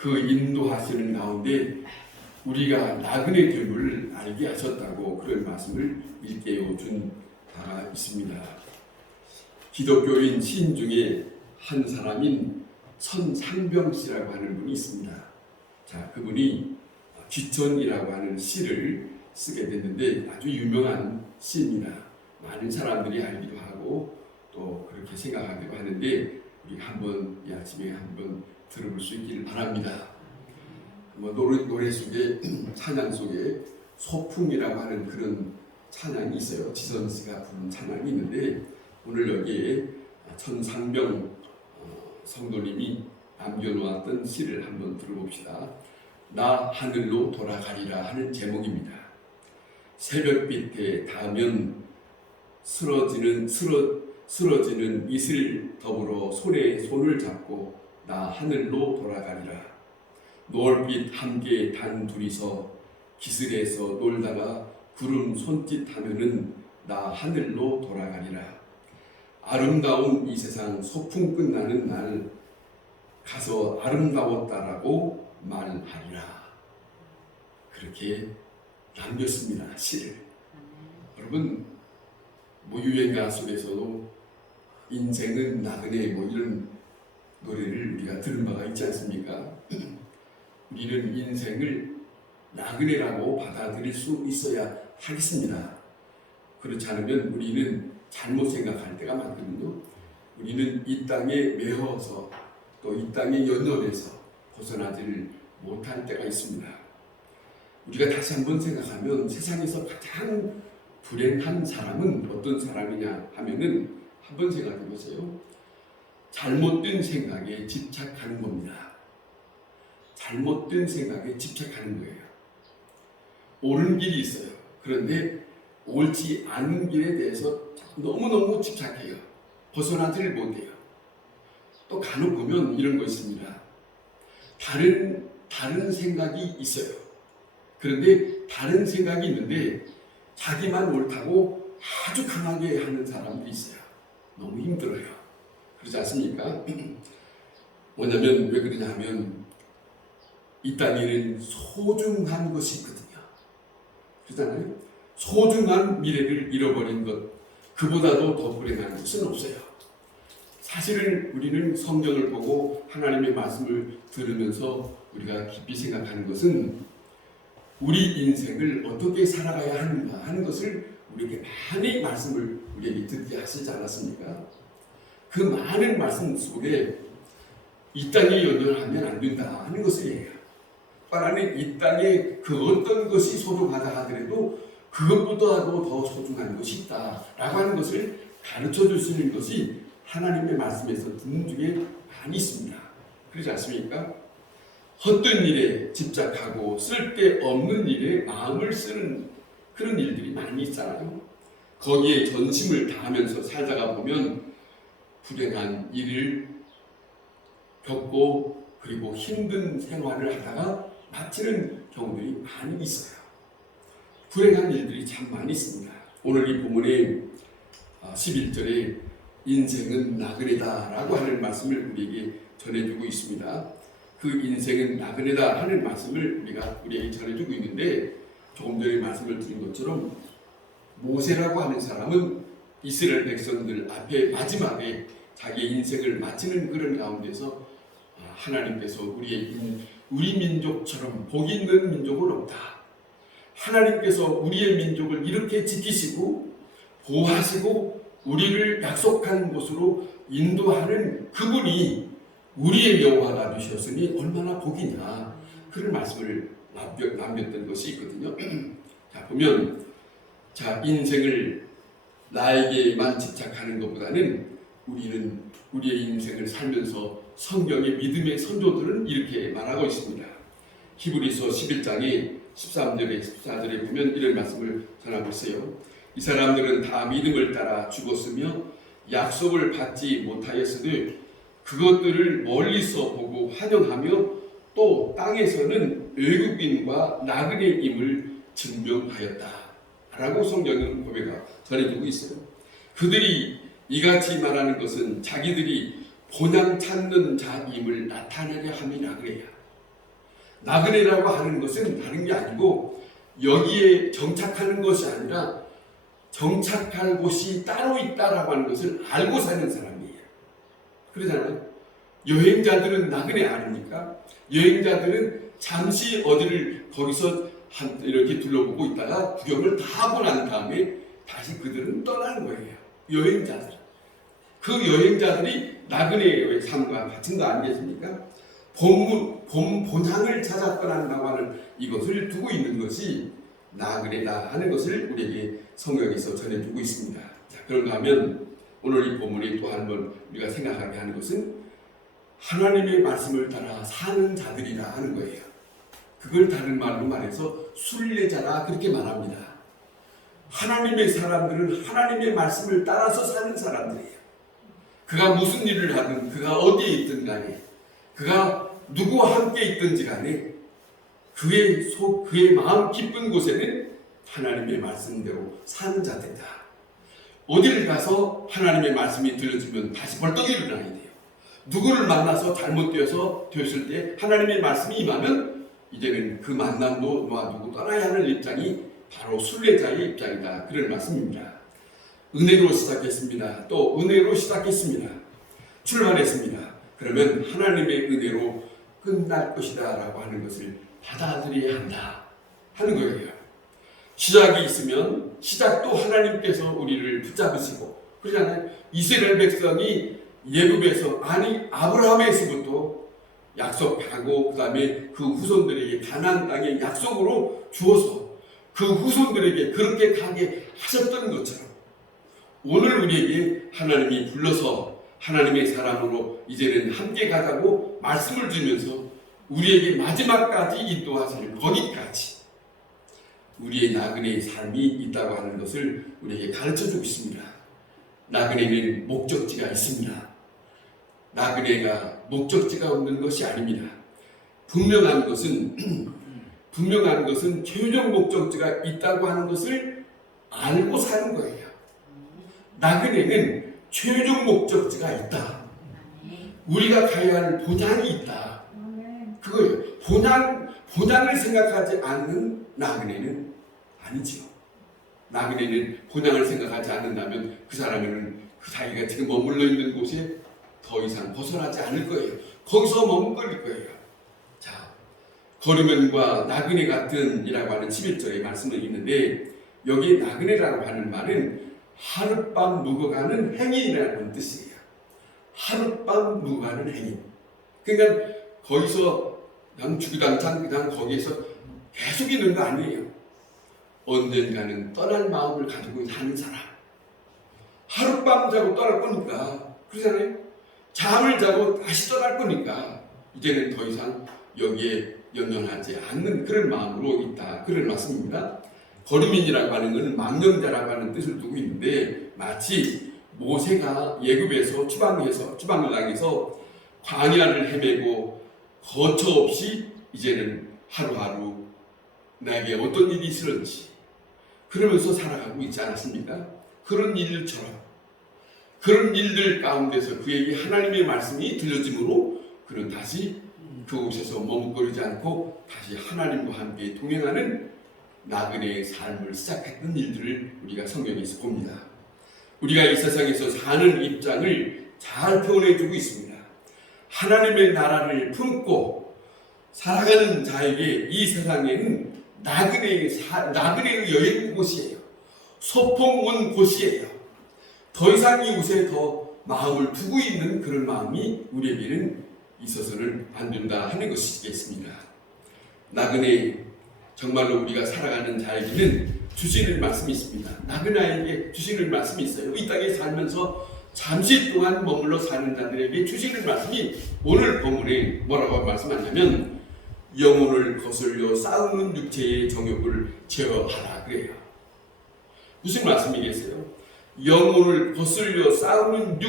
그 인도하시는 가운데 우리가 나그네 됨을 알게 하셨다고 그런 말씀을 일깨워 준 바가 있습니다. 기독교인 시인 중에 한 사람인 천상병 씨라고 하는 분이 있습니다. 자, 그분이 귀천이라고 하는 시를 쓰게 됐는데 아주 유명한 시입니다. 많은 사람들이 알기도 하고 또 그렇게 생각하기도 하는데 우리가 한번 이 아침에 한번 들어볼 수 있기를 바랍니다. 노래 속에 찬양 속에 소풍이라고 하는 그런 찬양이 있어요. 지선 씨가 부른 찬양이 있는데 오늘 여기에 천상병 성도님이 남겨놓았던 시를 한번 들어봅시다. 나 하늘로 돌아가리라 하는 제목입니다. 새벽빛에 닿으면 쓰러지는 이슬 더불어 손에 손을 잡고 나 하늘로 돌아가리라. 노을빛 함께 단 둘이서 기슬에서 놀다가 구름 손짓하면은 나 하늘로 돌아가리라. 아름다운 이 세상 소풍 끝나는 날 가서 아름다웠다라고 말하리라. 그렇게 남겼습니다. 시를. 여러분 유행가 속에서도 인생은 나그네 이런 노래를 우리가 들은 바가 있지 않습니까? 우리는 인생을 나그네라고 받아들일 수 있어야 하겠습니다. 그렇지 않으면 우리는 잘못 생각할 때가 많거든요. 우리는 이 땅에 매어서 또 이 땅에 연연해서 벗어나지를 못할 때가 있습니다. 우리가 다시 한번 생각하면 세상에서 가장 불행한 사람은 어떤 사람이냐 하면은 한번 생각해 보세요. 잘못된 생각에 집착하는 겁니다. 잘못된 생각에 집착하는 거예요. 옳은 길이 있어요. 그런데 옳지 않은 길에 대해서 너무너무 집착해요. 벗어나지를 못해요. 또 간혹 보면 이런 거 있습니다. 다른 생각이 있어요. 그런데 다른 생각이 있는데 자기만 옳다고 아주 강하게 하는 사람들이 있어요. 너무 힘들어요. 그렇지 않습니까? 뭐냐면 왜 그러냐 하면 이 땅에는 소중한 것이 있거든요. 그렇잖아요? 소중한 미래를 잃어버린 것, 그보다도 더 불행한 것은 없어요. 사실은 우리는 성경을 보고 하나님의 말씀을 들으면서 우리가 깊이 생각하는 것은 우리 인생을 어떻게 살아가야 하는가 하는 것을 우리에게 많이 말씀을 우리에게 듣게 하시지 않았습니까? 그 많은 말씀 속에 이 땅에 연연하면 안 된다 하는 것이에요. 하나님 이 땅에 그 어떤 것이 소중하다 하더라도 그것보다도 더 소중한 것이 있다라고 하는 것을 가르쳐 줄 수 있는 것이 하나님의 말씀에서 듣는 중에 많이 있습니다. 그렇지 않습니까? 헛된 일에 집착하고 쓸데없는 일에 마음을 쓰는 그런 일들이 많이 있잖아요. 거기에 전심을 다하면서 살다가 보면 불행한 일을 겪고 그리고 힘든 생활을 하다가 마치는 경우들이 많이 있어요. 불행한 일들이 참 많이 있습니다. 오늘 이 본문의 11절에 인생은 나그네다 라고 하는 말씀을 우리에게 전해주고 있습니다. 그 인생은 나그네다 하는 말씀을 우리에게 전해주고 있는데 조금 전에 말씀을 드린 것처럼 모세라고 하는 사람은 이스라엘 백성들 앞에 마지막에 자기의 인생을 마치는 그런 가운데서 하나님께서 우리 민족처럼 복 있는 민족은 없다. 하나님께서 우리의 민족을 이렇게 지키시고 보호하시고 우리를 약속한 곳으로 인도하는 그분이 우리의 여호와가 되셨으니 얼마나 복이냐 그런 말씀을 남겼던 것이 있거든요. 자 보면 인생을 나에게만 집착하는 것보다는 우리는 우리의 인생을 살면서 성경의 믿음의 선조들은 이렇게 말하고 있습니다. 히브리서 11장에 13절에 14절에 보면 이런 말씀을 전하고 있어요. 이 사람들은 다 믿음을 따라 죽었으며 약속을 받지 못하였으되 그것들을 멀리서 보고 환영하며 또 땅에서는 외국인과 나그네임을 증명하였다 라고 성경은 전해주고 있어요. 그들이 이같이 말하는 것은 자기들이 본향 찾는 자임을 나타내려 함이라 그래요. 나그네라고 하는 것은 다른 게 아니고 여기에 정착하는 것이 아니라 정착할 곳이 따로 있다라고 하는 것을 알고 사는 사람이에요. 그러잖아요. 여행자들은 나그네 아닙니까? 여행자들은 잠시 어디를 거기서 이렇게 둘러보고 있다가 구경을 다 하고 난 다음에 다시 그들은 떠나는 거예요. 여행자들. 그 여행자들이 나그네의 삶과 같은 거 아니겠습니까? 본향을 찾아 떠난다고 하는 이것을 두고 있는 것이 나그네다 하는 것을 우리에게 성경에서 전해주고 있습니다. 자, 그런가 하면 오늘 이 본문이 또 한 번 우리가 생각하게 하는 것은 하나님의 말씀을 따라 사는 자들이라 하는 거예요. 그걸 다른 말로 말해서 순례자라 그렇게 말합니다. 하나님의 사람들은 하나님의 말씀을 따라서 사는 사람들이에요. 그가 무슨 일을 하든 그가 어디에 있든 간에 그가 누구와 함께 있든지 간에 그의 마음 깊은 곳에는 하나님의 말씀대로 사는 자들이다. 어디를 가서 하나님의 말씀이 들려주면 다시 벌떡 일어나야 돼요. 누구를 만나서 되었을 때 하나님의 말씀이 임하면 이제는 그 만남도 놓아두고 떠나야 하는 입장이 바로 순례자의 입장이다. 그런 말씀입니다. 은혜로 시작했습니다. 또 은혜로 시작했습니다. 출발했습니다. 그러면 하나님의 은혜로 끝날 것이다 라고 하는 것을 받아들여야 한다 하는 거예요. 시작이 있으면 시작도 하나님께서 우리를 붙잡으시고 그러잖아요. 이스라엘 백성이 예굽에서 아브라함에서부터 약속하고 그 다음에 그 후손들에게 가나안 땅의 약속으로 주어서 그 후손들에게 그렇게 가게 하셨던 것처럼 오늘 우리에게 하나님이 불러서 하나님의 사람으로 이제는 함께 가자고 말씀을 주면서 우리에게 마지막까지 인도하실 거기까지 우리의 나그네의 삶이 있다고 하는 것을 우리에게 가르쳐주고 있습니다. 나그네는 목적지가 있습니다. 나그네가 목적지가 없는 것이 아닙니다. 분명한 것은 최종 목적지가 있다고 하는 것을 알고 사는 거예요. 나그네는 최종 목적지가 있다. 우리가 가야 할 본향이 있다. 그거예요. 본향을 생각하지 않는 나그네는 아니지요. 나그네는 본향을 생각하지 않는다면 그 사람은 그 자기가 지금 머물러 있는 곳에 더 이상 벗어나지 않을 거예요. 거기서 머뭇거릴 거예요. 자, 거르면과 나그네 같은 이라고 하는 11절의 말씀이 있는데 여기 나그네라고 하는 말은 하룻밤 묵어가는 행인이라는 뜻이에요. 하룻밤 묵어가는 행인. 그러니까 거기서 그냥 주구장창 그냥 거기에서 계속 있는 거 아니에요. 언젠가는 떠날 마음을 가지고 사는 사람. 하룻밤 자고 떠날 거니까 그러잖아요. 잠을 자고 다시 떠날 거니까 이제는 더 이상 여기에 연연하지 않는 그런 마음으로 있다. 그런 말씀입니다. 거류민이라고 하는 것은 망령자라고 하는 뜻을 두고 있는데 마치 모세가 예굽에서 추방을 당해서 광야를 헤매고 거처 없이 이제는 하루하루 나에게 어떤 일이 있을지 그러면서 살아가고 있지 않았습니까? 그런 일처럼 그런 일들 가운데서 그에게 하나님의 말씀이 들려지므로 그는 다시 그곳에서 머뭇거리지 않고 다시 하나님과 함께 동행하는 나그네의 삶을 시작했던 일들을 우리가 성경에서 봅니다. 우리가 이 세상에서 사는 입장을 잘 표현해주고 있습니다. 하나님의 나라를 품고 살아가는 자에게 이 세상에는 나그네의 여행 곳이에요. 소풍 온 곳이에요. 더 이상 이곳에 더 마음을 두고 있는 그런 마음이 우리에게는 있어서는 안 된다 하는 것이겠습니다. 나그네 정말로 우리가 살아가는 자에게는 주시는 말씀이 있습니다. 나그네에게 주시는 말씀이 있어요. 이 땅에 살면서 잠시 동안 머물러 사는 자들에게 주시는 말씀이 오늘 본문에 뭐라고 말씀하냐면 영혼을 거슬려 싸우는 육체의 정욕을 제어하라 그래요. 무슨 말씀이겠어요? 영혼을 거슬려 싸우는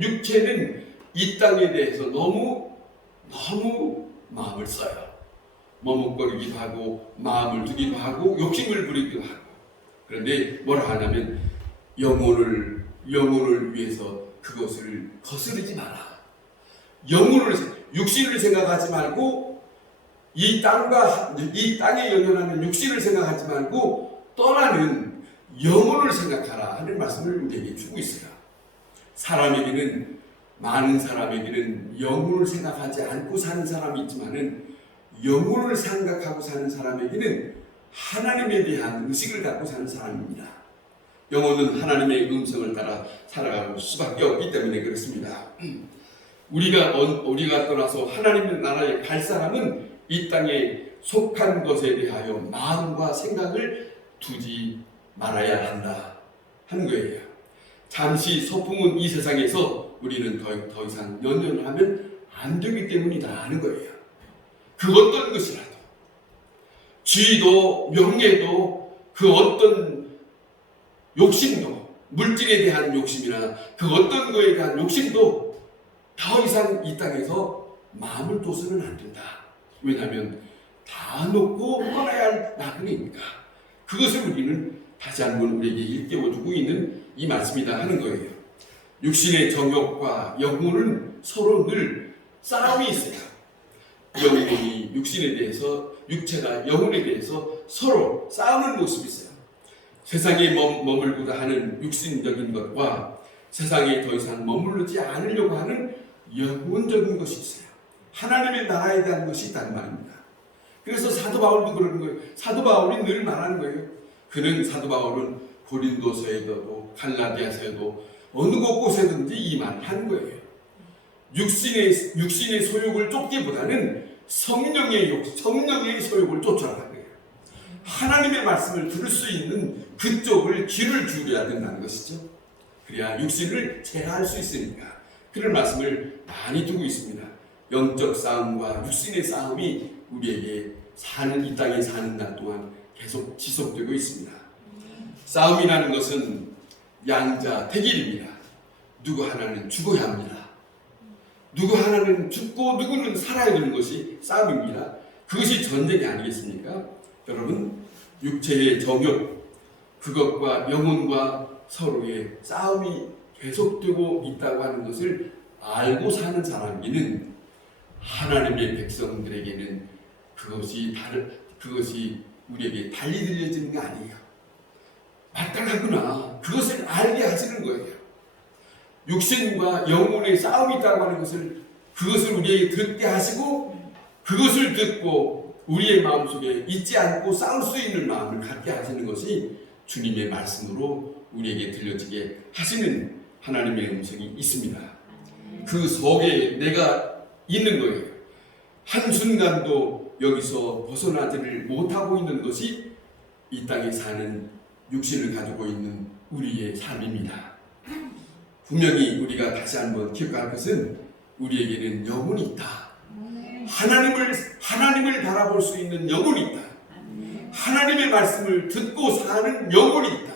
육체는 이 땅에 대해서 너무 마음을 써요. 머뭇거리기도 하고 마음을 두기도 하고 욕심을 부리기도 하고 그런데 뭐라 하냐면 영혼을 위해서 그것을 거스르지 마라. 육신을 생각하지 말고 이 땅에 연연하는 육신을 생각하지 말고 떠나는 영혼을 생각하라 하는 말씀을 우리에게 주고 있어요. 사람에게는 많은 사람에게는 영혼을 생각하지 않고 사는 사람이 있지만은 영혼을 생각하고 사는 사람에게는 하나님에 대한 의식을 갖고 사는 사람입니다. 영혼은 하나님의 음성을 따라 살아갈 수밖에 없기 때문에 그렇습니다. 우리가 떠나서 하나님의 나라에 갈 사람은 이 땅에 속한 것에 대하여 마음과 생각을 두지 말아야 한다 하는 거예요. 잠시 서풍은 이 세상에서 우리는 더 이상 연연하면 안 되기 때문이다 하는 거예요. 그 어떤 것이라도 지위도 명예도 그 어떤 욕심도 물질에 대한 욕심이나 그 어떤 거에 대한 욕심도 더 이상 이 땅에서 마음을 둬서는 안 된다. 왜냐하면 다 놓고 떠나야 할 나그네니까. 그것을 우리는 다시 한번 우리에게 일깨워주고 있는 이 말씀이다 하는 거예요. 육신의 정욕과 영혼은 서로 늘 싸움이 있어요. 영혼이 육신에 대해서, 육체가 영혼에 대해서 서로 싸우는 모습이 있어요. 세상에 머물고자 하는 육신적인 것과 세상에 더 이상 머무르지 않으려고 하는 영혼적인 것이 있어요. 하나님의 나라에 대한 것이 있다는 말입니다. 그래서 사도 바울도 그러는 거예요. 사도 바울이 늘 말하는 거예요. 사도 바울은 고린도서에도 갈라디아서에도 어느 곳곳에든지 이 말을 하는 거예요. 육신의 소욕을 쫓기보다는 성령의 소욕을 쫓아가는 거예요. 하나님의 말씀을 들을 수 있는 그쪽을 귀를 기울여야 된다는 것이죠. 그래야 육신을 제어할 수 있으니까 그런 말씀을 많이 두고 있습니다. 영적 싸움과 육신의 싸움이 우리에게 이 땅에 사는 날 동안 계속 지속되고 있습니다. 싸움이라는 것은 양자 택일입니다. 누구 하나는 죽어야 합니다. 누구 하나는 죽고 누구는 살아야 되는 것이 싸움입니다. 그것이 전쟁이 아니겠습니까? 여러분, 육체의 정욕, 그것과 영혼과 서로의 싸움이 계속되고 있다고 하는 것을 알고 사는 사람에게는, 하나님의 백성들에게는 그것이 우리에게 달리 들려지는 게 아니에요. 마땅하구나. 그것을 알게 하시는 거예요. 육신과 영혼의 싸움이 있다고 하는 그것을 우리에게 듣게 하시고, 그것을 듣고 우리의 마음속에 잊지 않고 싸울 수 있는 마음을 갖게 하시는 것이 주님의 말씀으로 우리에게 들려지게 하시는 하나님의 음성이 있습니다. 그 속에 내가 있는 거예요. 한순간도 여기서 벗어나지를 못하고 있는 것이 이 땅에 사는 육신을 가지고 있는 우리의 삶입니다. 분명히 우리가 다시 한번 기억할 것은 우리에게는 영혼이 있다. 하나님을 바라볼 수 있는 영혼이 있다. 하나님의 말씀을 듣고 사는 영혼이 있다.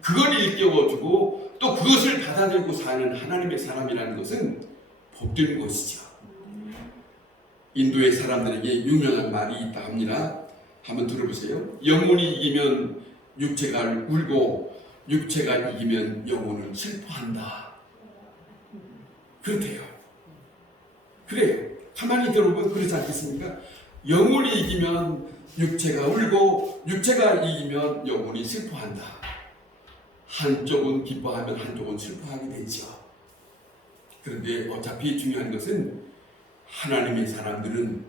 그걸 일깨워주고 또 그것을 받아들이고 사는 하나님의 사람이라는 것은 복된 것이죠. 인도의 사람들에게 유명한 말이 있다 합니다. 한번 들어보세요. 영혼이 이기면 육체가 울고 육체가 이기면 영혼은 슬퍼한다. 그렇대요. 그래요. 가만히 들어보면 그렇지 않겠습니까? 영혼이 이기면 육체가 울고 육체가 이기면 영혼이 슬퍼한다. 한쪽은 기뻐하면 한쪽은 슬퍼하게 되죠. 그런데 어차피 중요한 것은 하나님의 사람들은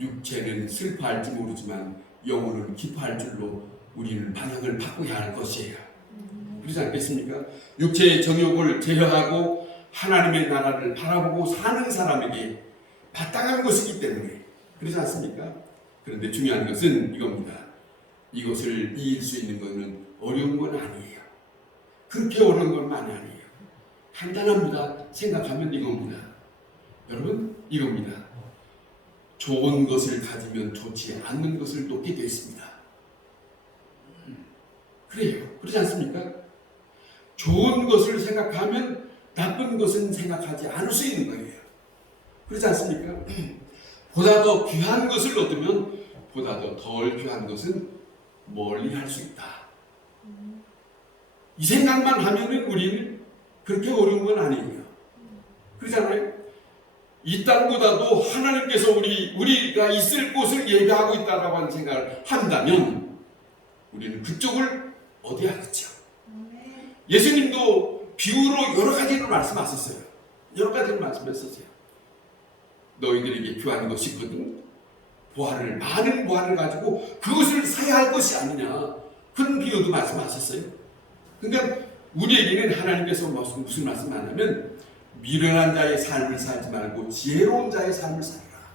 육체는 슬퍼할지 모르지만 영혼은 기뻐할 줄로 우리는 방향을 바꿔야 할 것이에요. 그렇지 않겠습니까? 육체의 정욕을 제어하고 하나님의 나라를 바라보고 사는 사람에게 마땅한 것이기 때문에 그렇지 않습니까? 그런데 중요한 것은 이겁니다. 이것을 이길 수 있는 것은 어려운 건 아니에요. 그렇게 어려운 건 많이 아니에요. 간단합니다. 생각하면 이겁니다. 여러분, 이겁니다. 좋은 것을 가지면 좋지 않는 것을 놓게 되어 있습니다. 그래요. 그렇지 않습니까? 좋은 것을 생각하면 나쁜 것은 생각하지 않을 수 있는 거예요. 그렇지 않습니까? 보다 더 귀한 것을 얻으면 보다 더 덜 귀한 것은 멀리 할 수 있다. 이 생각만 하면은 우리는 그렇게 어려운 건 아니에요. 그렇잖아요? 이 땅보다도 하나님께서 우리가 있을 곳을 예배하고 있다라고 하는 생각을 한다면 우리는 그쪽을 어디 하겠죠? 예수님도 비유로 여러 가지로 말씀하셨어요. 여러 가지로 말씀했었어요. 너희들에게 필요한 것이 있거든. 많은 보화를 가지고 그것을 사야 할 것이 아니냐. 그런 비유도 말씀하셨어요. 그러니까 우리에게는 하나님께서 무슨 말씀하냐면 미련한 자의 삶을 살지 말고 지혜로운 자의 삶을 살아라.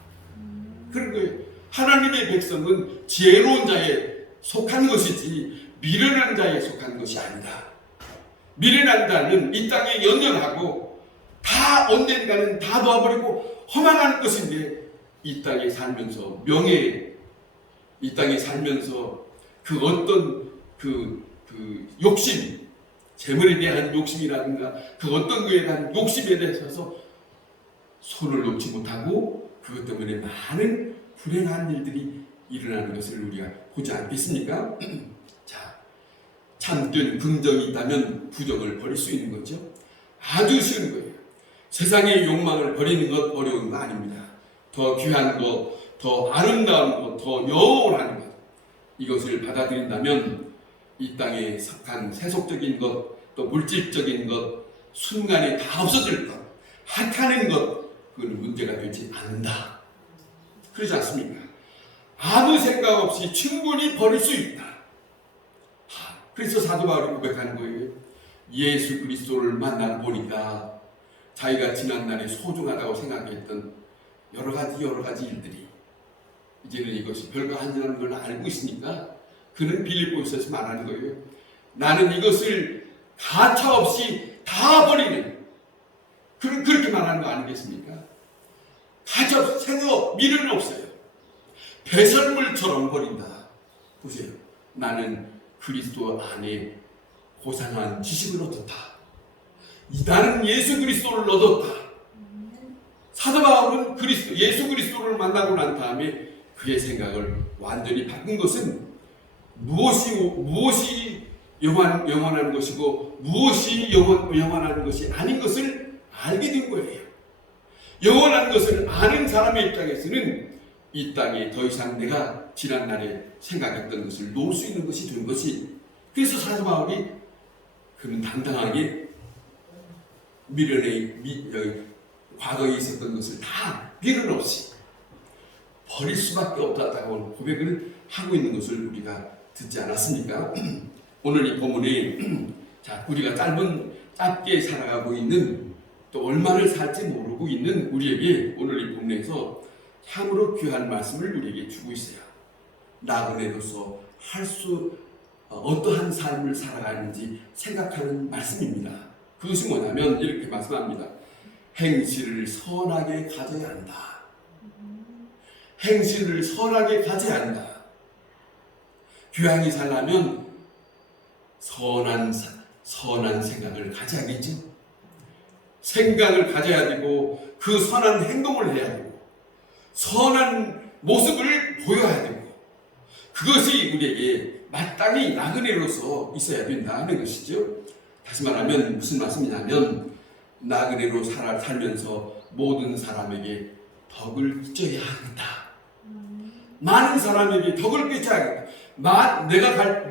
그런 거예요. 하나님의 백성은 지혜로운 자에 속한 것이지 미련한 자에 속한 것이 아니다. 미련한 자는 이 땅에 연연하고 다 언젠가는 다 놓아버리고 허망한 것인데 이 땅에 살면서 이 땅에 살면서 그 어떤 그 욕심, 재물에 대한 욕심이라든가 그 어떤 거에 대한 욕심에 대해서 손을 놓지 못하고 그것 때문에 많은 불행한 일들이 일어나는 것을 우리가 보지 않겠습니까? 자, 참된 긍정이 있다면 부정을 버릴 수 있는 거죠. 아주 쉬운 거예요. 세상의 욕망을 버리는 것 어려운 거 아닙니다. 더 귀한 것, 더 아름다운 것, 더 영원한 것, 이것을 받아들인다면 이 땅에 속한 세속적인 것, 또 물질적인 것, 순간에 다 없어질 것, 핫하는 것, 그건 문제가 되지 않는다. 그렇지 않습니까? 아무 생각 없이 충분히 버릴 수 있다. 그래서 사도 바울이 고백하는 거예요. 예수 그리스도를 만나 보니까 자기가 지난날에 소중하다고 생각했던 여러 가지 일들이 이제는 이것이 별거 아니라는 걸 알고 있으니까 그는 빌립보서에서 말하는 거예요. 나는 이것을 가차없이 다 버리는 그렇게 말하는 거 아니겠습니까? 가차없이 생각 미련은 없어요. 배설물처럼 버린다. 보세요. 나는 그리스도 안에 고상한 지식을 얻었다. 나는 예수 그리스도를 얻었다. 사도 바울은 예수 그리스도를 만나고 난 다음에 그의 생각을 완전히 바꾼 것은 무엇이 영원한 것이고 무엇이 영원한 것이 아닌 것을 알게 된 거예요. 영원한 것을 아는 사람의 입장에서는 이 땅에 더 이상 내가 지난날에 생각했던 것을 놓을 수 있는 것이 된 것이, 그래서 사도 바울이 그는 당당하게 과거에 있었던 것을 다 미련 없이 버릴 수밖에 없다고 고백을 하고 있는 것을 우리가 듣지 않았습니까? 오늘 이 본문에 자, 우리가 짧게 살아가고 있는, 또 얼마를 살지 모르고 있는 우리에게 오늘 이 본문에서 참으로 귀한 말씀을 우리에게 주고 있어요. 나그네로서 어떠한 삶을 살아가는지 생각하는 말씀입니다. 그것이 뭐냐면 이렇게 말씀합니다. 행실을 선하게 가져야 한다. 행실을 선하게 가져야 한다. 귀하게 살려면 선한 생각을 가져야겠죠. 생각을 가져야 되고 그 선한 행동을 해야 되고 선한 모습을 보여야 되고 그것이 우리에게 마땅히 나그네로서 있어야 된다는 것이죠. 다시 말하면 무슨 말씀이냐면 나그네로 살면서 모든 사람에게 덕을 끼쳐야 하겠다. 많은 사람에게 덕을 끼쳐야겠다.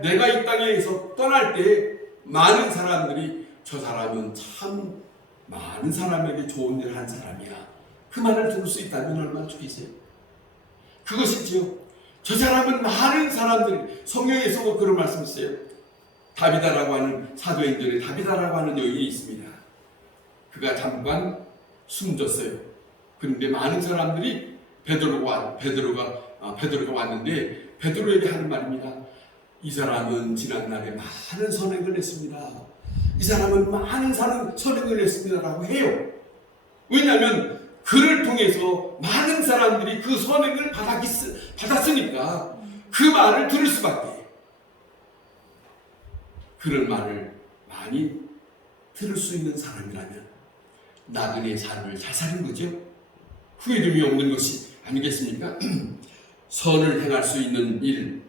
내가 이 땅에서 떠날 때 많은 사람들이 저 사람은 참 많은 사람에게 좋은 일을 한 사람이야. 그 말을 들을 수 있다면 얼마나 좋겠어요. 그것이지요. 저 사람은 많은 사람들이, 성경에서 그런 말씀 있어요. 다비다라고 하는, 사도행전에 다비다라고 하는 여인이 있습니다. 그가 잠깐 숨졌어요. 그런데 많은 사람들이 베드로가 왔는데 베드로에게 하는 말입니다. 이 사람은 지난날에 많은 선행을 했습니다. 이 사람은 많은 선행을 했습니다라고 해요. 왜냐하면 그를 통해서 많은 사람들이 그 선행을 받았으니까 그 말을 들을 수밖에. 그런 말을 많이 들을 수 있는 사람이라면 나그네의 삶을 잘 사는 거죠. 후회됨이 없는 것이 아니겠습니까? 선을 행할 수 있는 일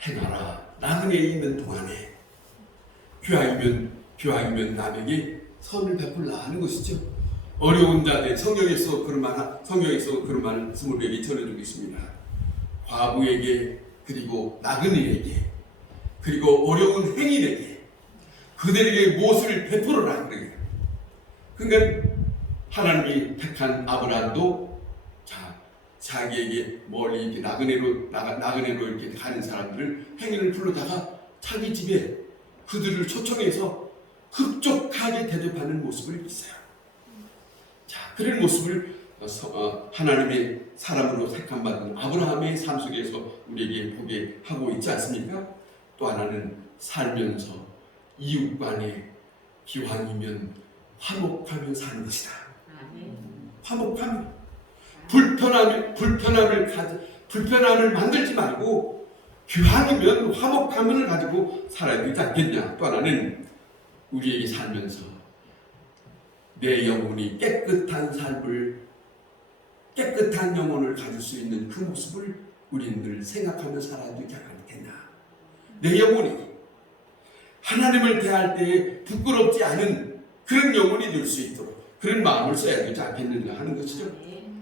행하라. 나그네에 있는 동안에 귀하이면 남에게 선을 베풀라 하는 것이죠. 어려운 자들, 성경에서 그런 말씀을 우리에게 전해주고 있습니다. 과부에게, 그리고 나그네에게, 그리고 어려운 행인에게 그들에게 무엇을 베풀어라 그래요. 그러니까 하나님이 택한 아브라함도 자기에게 멀리 이렇게 나그네로 이렇게 가는 사람들을 행인을 불러다가 자기 집에 그들을 초청해서 흡족하게 대접하는 모습을 있어요. 자, 그런 모습을 하나님의 사람으로 택함받은 아브라함의 삶 속에서 우리에게 보게 하고 있지 않습니까? 또 하나는 살면서 이웃 간에 기왕이면 화목하며 사는 것이다. 화목하며 불편함을 만들지 말고 기왕이면 화목함을 가지고 살아야 되지 않겠냐. 또 하나는 우리에게 살면서 내 영혼이 깨끗한 영혼을 가질 수 있는 그 모습을 우리는 늘 생각하며 살아야 되지 않겠냐. 내 영혼이 하나님을 대할 때에 부끄럽지 않은 그런 영혼이 될 수 있도록 그런 마음을 써야 되지 않겠느냐 하는 것이죠.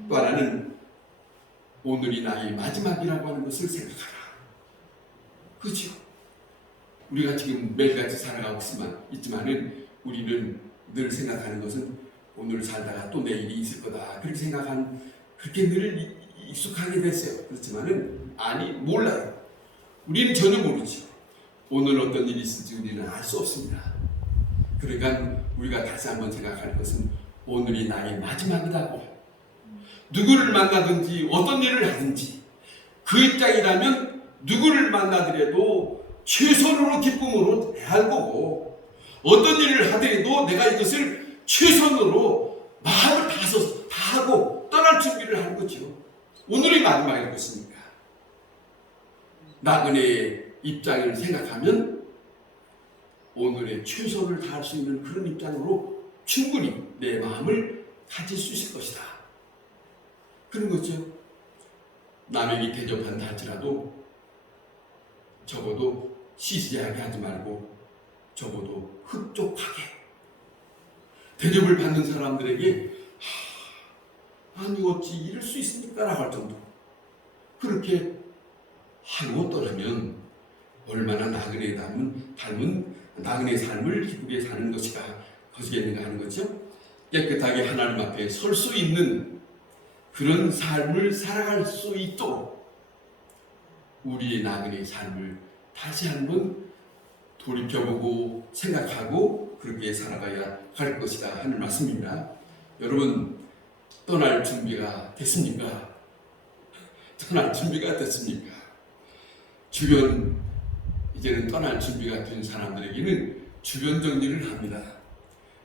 또 하나는 오늘이 나의 마지막이라고 하는 것을 생각하라. 그렇죠? 우리가 지금 매일같이 살아가고 있지만은 우리는 늘 생각하는 것은 오늘 살다가 또 내일이 있을 거다. 그렇게 늘 익숙하게 됐어요. 그렇지만은 몰라요. 우리는 전혀 모르죠. 오늘 어떤 일이 있을지 우리는 알 수 없습니다. 그러니까 우리가 다시 한번 생각할 것은 오늘이 나의 마지막이다고. 누구를 만나든지 어떤 일을 하든지 그 입장이라면 누구를 만나더라도 최선으로 기쁨으로 대할 거고, 어떤 일을 하더라도 내가 이것을 최선으로 마음을 다하고 떠날 준비를 하는 거죠. 오늘이 마지막일 것이니까. 나그네의 입장을 생각하면 오늘의 최선을 다할 수 있는 그런 입장으로 충분히 내 마음을 가질 수 있을 것이다. 그런 거죠. 남에게 대접한다 할지라도 적어도 시시하게 하지 말고 적어도 흡족하게 대접을 받는 사람들에게 아니 어찌 이럴 수 있습니까? 라고 할 정도로 그렇게 하고 떠나면 얼마나 나그네의 삶을 기쁘게 사는 것이겠는가 하는 거죠. 깨끗하게 하나님 앞에 설 수 있는 그런 삶을 살아갈 수 있도록 우리의 나그네의 삶을 다시 한번 돌이켜보고 생각하고 그렇게 살아가야 할 것이다 하는 말씀입니다. 여러분, 떠날 준비가 됐습니까? 떠날 준비가 됐습니까? 이제는 떠날 준비가 된 사람들에게는 주변 정리를 합니다.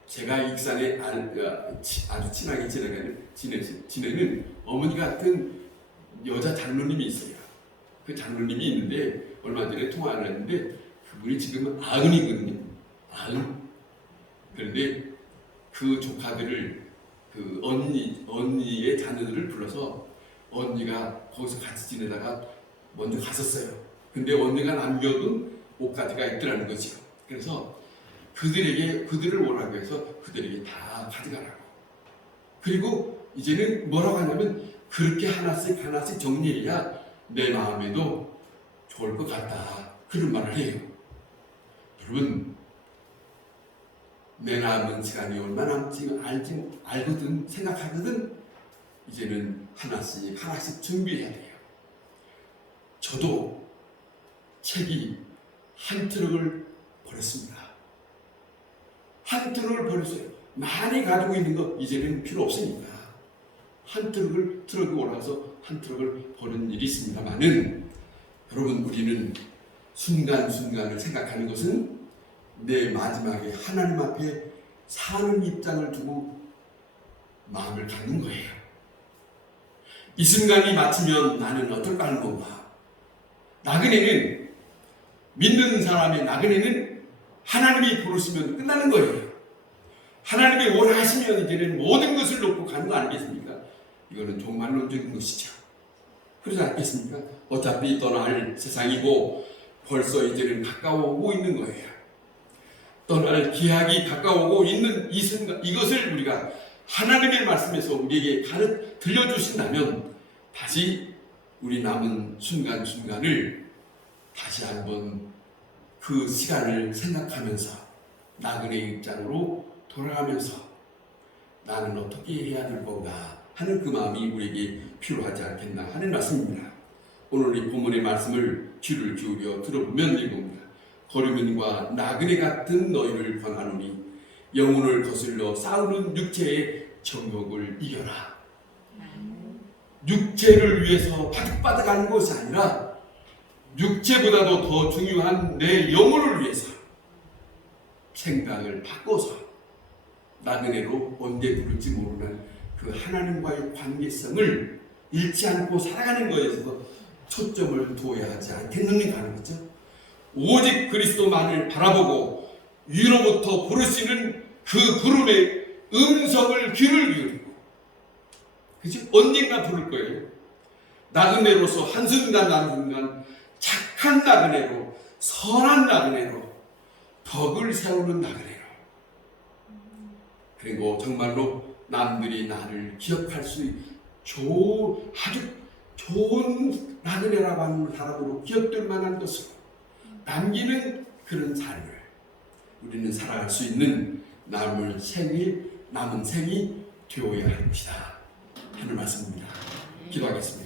제가 익산에 아주 친하게 지내는 어머니 같은 여자 장로님이 있어요. 그 장로님이 있는데 얼마 전에 통화를 했는데 그분이 지금 90이거든요. 90. 그런데 그 조카들을 그 언니의 자녀들을 불러서 언니가 거기서 같이 지내다가 먼저 갔었어요. 근데 언니가 남겨둔 옷가지가 있더라는 거죠. 그래서 그들을 오라고 해서 그들에게 다 가져가라고. 그리고 이제는 뭐라고 하냐면 그렇게 하나씩 정리해야 내 마음에도 좋을 것 같다. 그런 말을 해요. 여러분, 내 남은 시간이 얼마나 남지 알거든, 생각하거든. 이제는 하나씩 준비해야 돼요. 저도 책이 한 트럭을 버렸습니다. 한 트럭을 버렸어요. 많이 가지고 있는 거 이제는 필요 없으니까 한 트럭이 올라가서 한 트럭을 버는 일이 있습니다만은, 여러분, 우리는 순간순간을 생각하는 것은 내 마지막에 하나님 앞에 사는 입장을 두고 마음을 갖는 거예요. 이 순간이 마치면 나는 어떨까 하는 건가. 나그네는, 믿는 사람의 나그네는 하나님이 부르시면 끝나는 거예요. 하나님이 오라 하시면 이제는 모든 것을 놓고 가는 거 아니겠습니까? 이거는 종말론적인 것이죠. 그러지 않겠습니까? 어차피 떠날 세상이고 벌써 이제는 가까워 오고 있는 거예요. 떠날 기약이 가까우고 있는 이 순간, 이것을 우리가 하나님의 말씀에서 우리에게 들려주신다면 다시 우리 남은 순간순간을 다시 한번 그 시간을 생각하면서 나그네 입장으로 돌아가면서 나는 어떻게 해야 될 건가 하는 그 마음이 우리에게 필요하지 않겠나 하는 말씀입니다. 오늘 이 본문의 말씀을 귀를 기울여 들어보면 이겁니다. 거류민과 나그네 같은 너희를 권하노니 영혼을 거슬러 싸우는 육체의 정욕을 이겨라. 육체를 위해서 바득바득하는 것이 아니라 육체보다도 더 중요한 내 영혼을 위해서 생각을 바꿔서 나그네로 언제 부를지 모르는 그 하나님과의 관계성을 잃지 않고 살아가는 것에서 초점을 두어야 하지 않겠는가 하는 거죠. 오직 그리스도만을 바라보고 위로부터 부르시는 그 부름의 음성을 귀를 기울이고, 그죠? 언젠가 부를 거예요. 나그네로서 한순간 한순간 착한 나그네로, 선한 나그네로, 덕을 세우는 나그네로, 그리고 정말로 남들이 나를 기억할 수 아주 좋은 나그네라고 하는 사람으로 기억될 만한 것으로 남기는 그런 삶을 우리는 살아갈 수 있는 남은 생이 되어야 할 것이다 하는 말씀입니다. 기도하겠습니다.